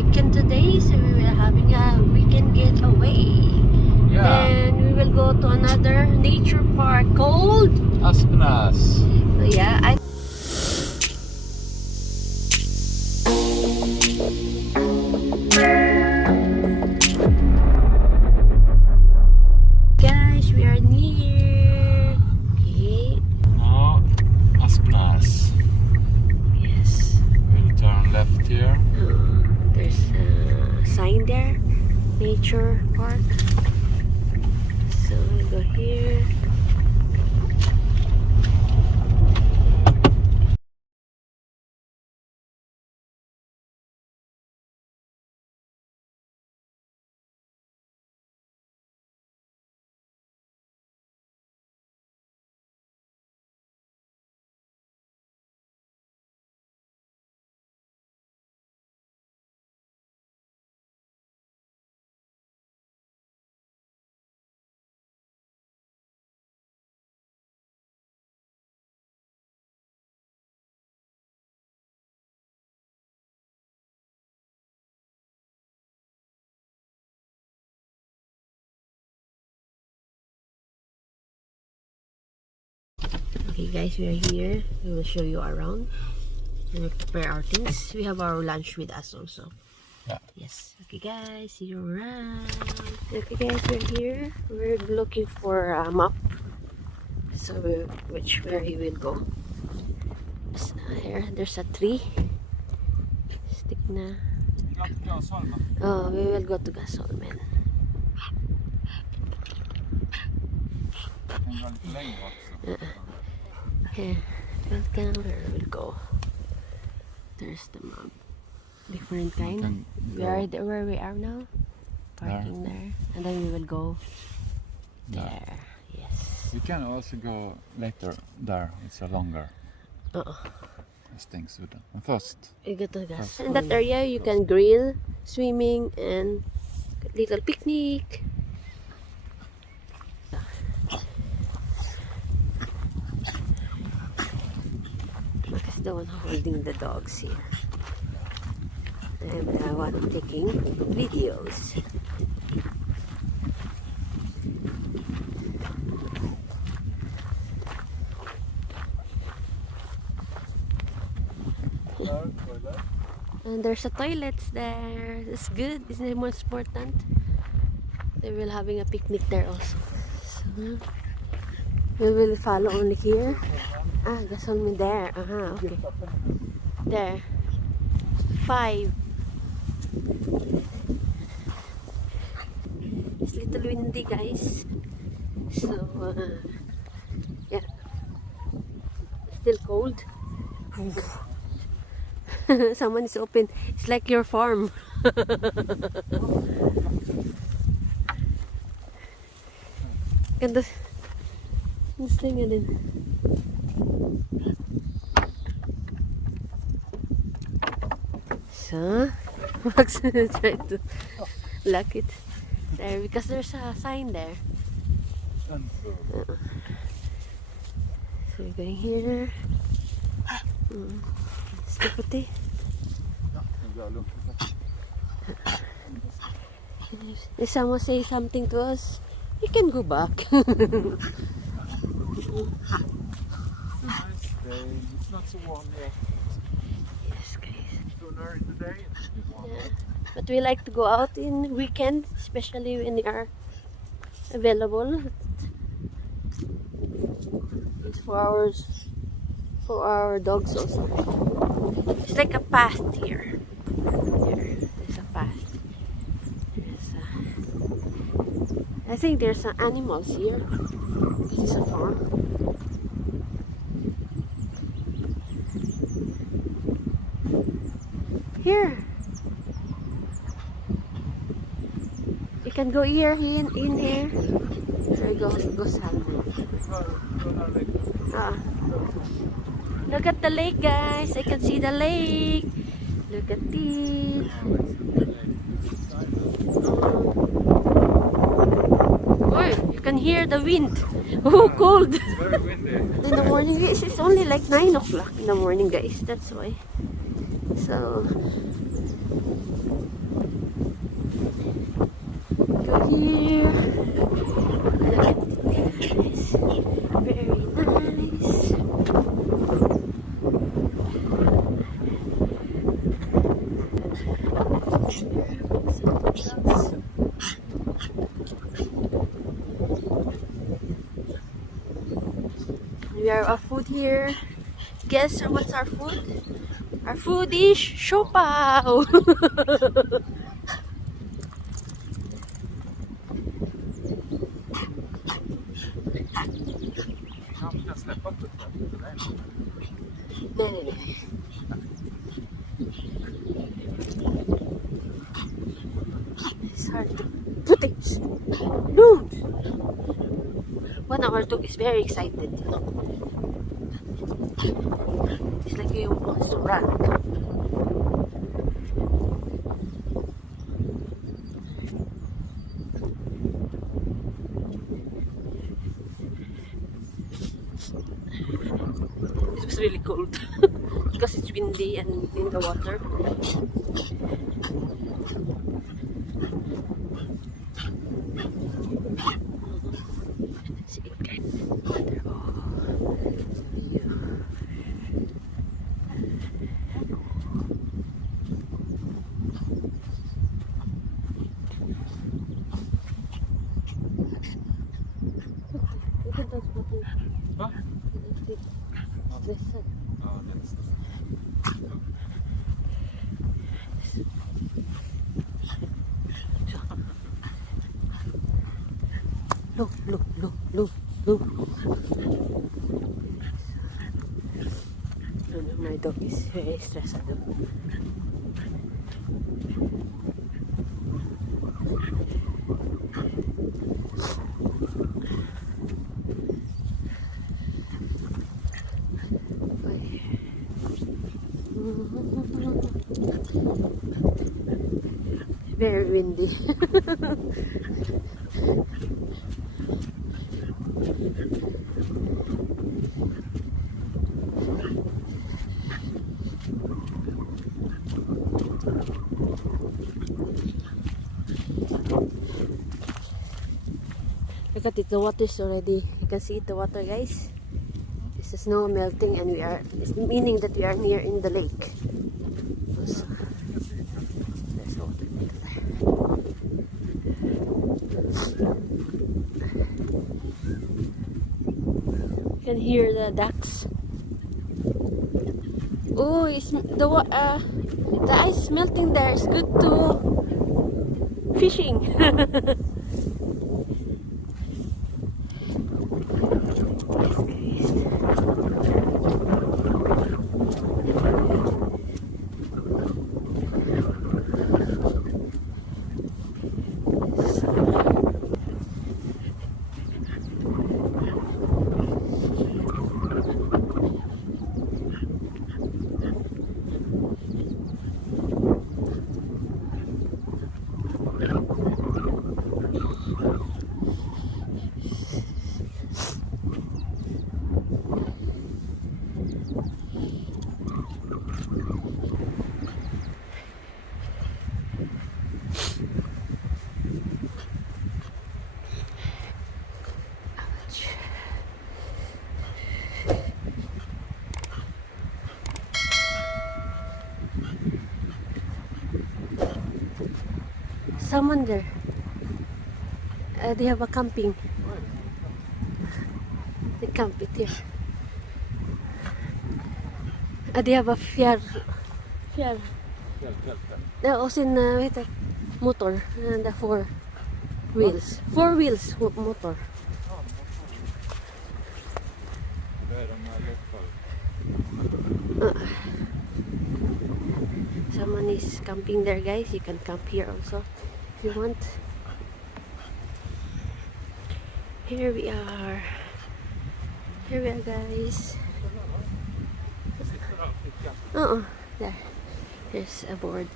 weekend today, so we were having a weekend getaway. Yeah. And we will go to another nature park called Aspnäs. So yeah, guys, we are near. Okay. No, Aspnäs. Yes. We'll turn left here. There's a sign there, Nature Park. So we go here. Okay guys, we are here. We will show you around. We will prepare our things. We have our lunch with us also. Yeah. Yes. Okay guys, see you around. Okay guys, we're here. We're looking for a map. So where he will go. So, here, there's a tree. Stick na. Oh, we will go to Gasolmen. Here, welcome where we'll go. There's the map. Different kind. We are where we are now. Parking there. And then we will go there. Yes. We can also go later there. It's a longer Uh-oh. things with them. And first, You go to gas. In that area you can grill, swimming, and little picnic. Because the one holding the dogs here. And the one taking videos. And there's a toilets there. It's good. It's the most important. They will having a picnic there also. So, we will follow only here. Ah, that's only there. Okay. There. 5. It's little windy, guys. So, yeah. Still cold. Someone is open. It's like your farm. Ganda. Gusto nga din. So, Max is trying to lock it there because there's a sign there. So we're going here. Puti. If someone say something to us, we can go back. nice day. It's not so warm yet. Yes, guys. Sooner in the day. Yeah. But we like to go out in weekend, especially when they are available. It's for our dogs also. It's like a path here. There's a path. I think there's some animals here. This is a farm. Here. You can go here, in here. There you go salmon. Look at the lake, guys. I can see the lake. Look at it. Oh, you can hear the wind. Oh, cold. It's very windy. In the morning, it's only like 9 o'clock in the morning, guys. That's why. So, Go here. Look at this. Very nice. We are off food here. Guess what's our food? Our food is siopaw. Nej. It's hard to put it. No. One of our dog is very excited. It's like he wants to run. It was really cold because it's windy and in the water. Va? Stressad. Ja, det är stressad. Look. My dog is very stressed. Very windy. Look at it, the water is already, you can see the water, guys. This is snow melting and it's meaning that we are near in the lake. So, there's water there. You can hear the ducks. Oh, the ice melting there is good to fishing. Someone there. They have a camping. They camp it here. They have a fjär. Och sin vad heter motor. The four wheels. Four wheels motor. Someone is camping there, guys. You can camp here also if you want. Here we are, guys. There. There's a board.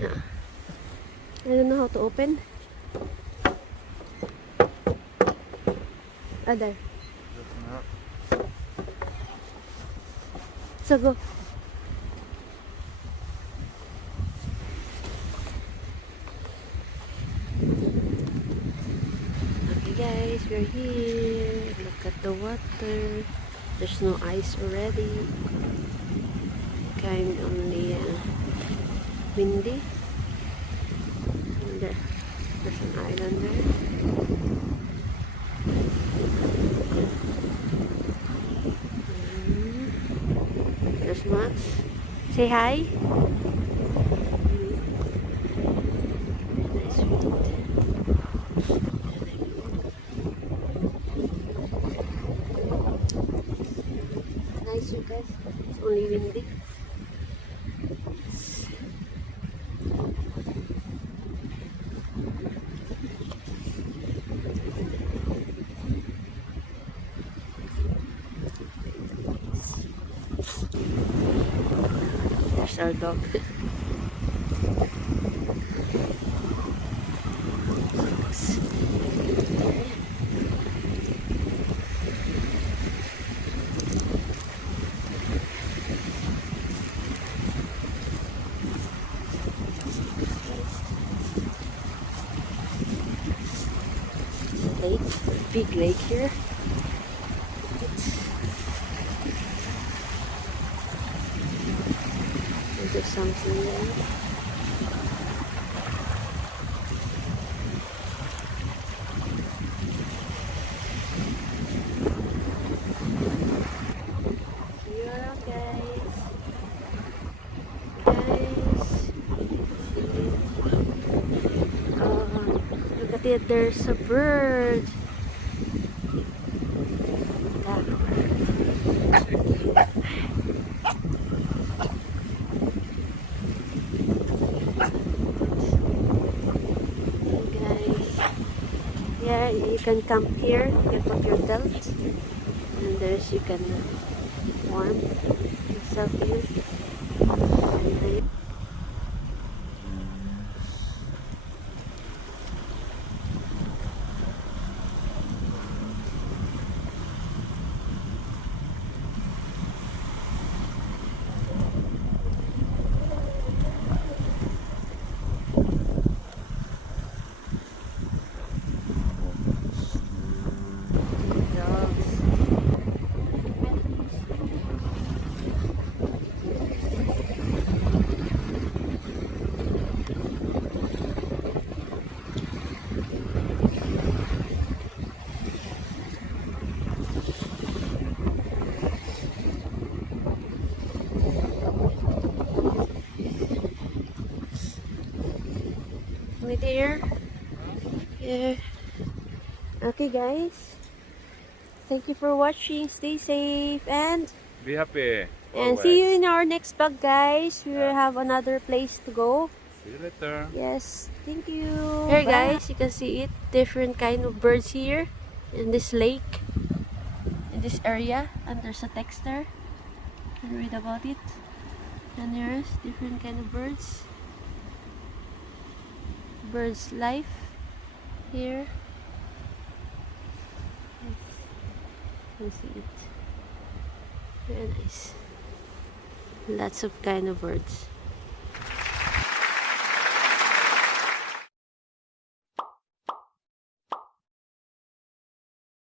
I don't know how to open. There. So go. We're here. Look at the water. There's no ice already. Kind only windy. And there's an island there. There's Max. Say hi. Nice wind. Nice, you guys. It's only windy. There's our dog. Lake, big lake here. There's something there. Here, guys. Look at it. There's a bird. That yeah, you can camp here. You can put your tent, and there's you can warm yourself here. And we there. Yeah. Okay, guys. Thank you for watching. Stay safe and Be happy. see you in our next vlog, guys. We will have another place to go. See you later. Yes, thank you. Here, guys, you can see it. Different kind of birds here in this lake, in this area, and there's a text there. You can read about it. And there's different kind of birds. Birds' life here. Yes, you can see it. Very nice. Lots of kind of birds.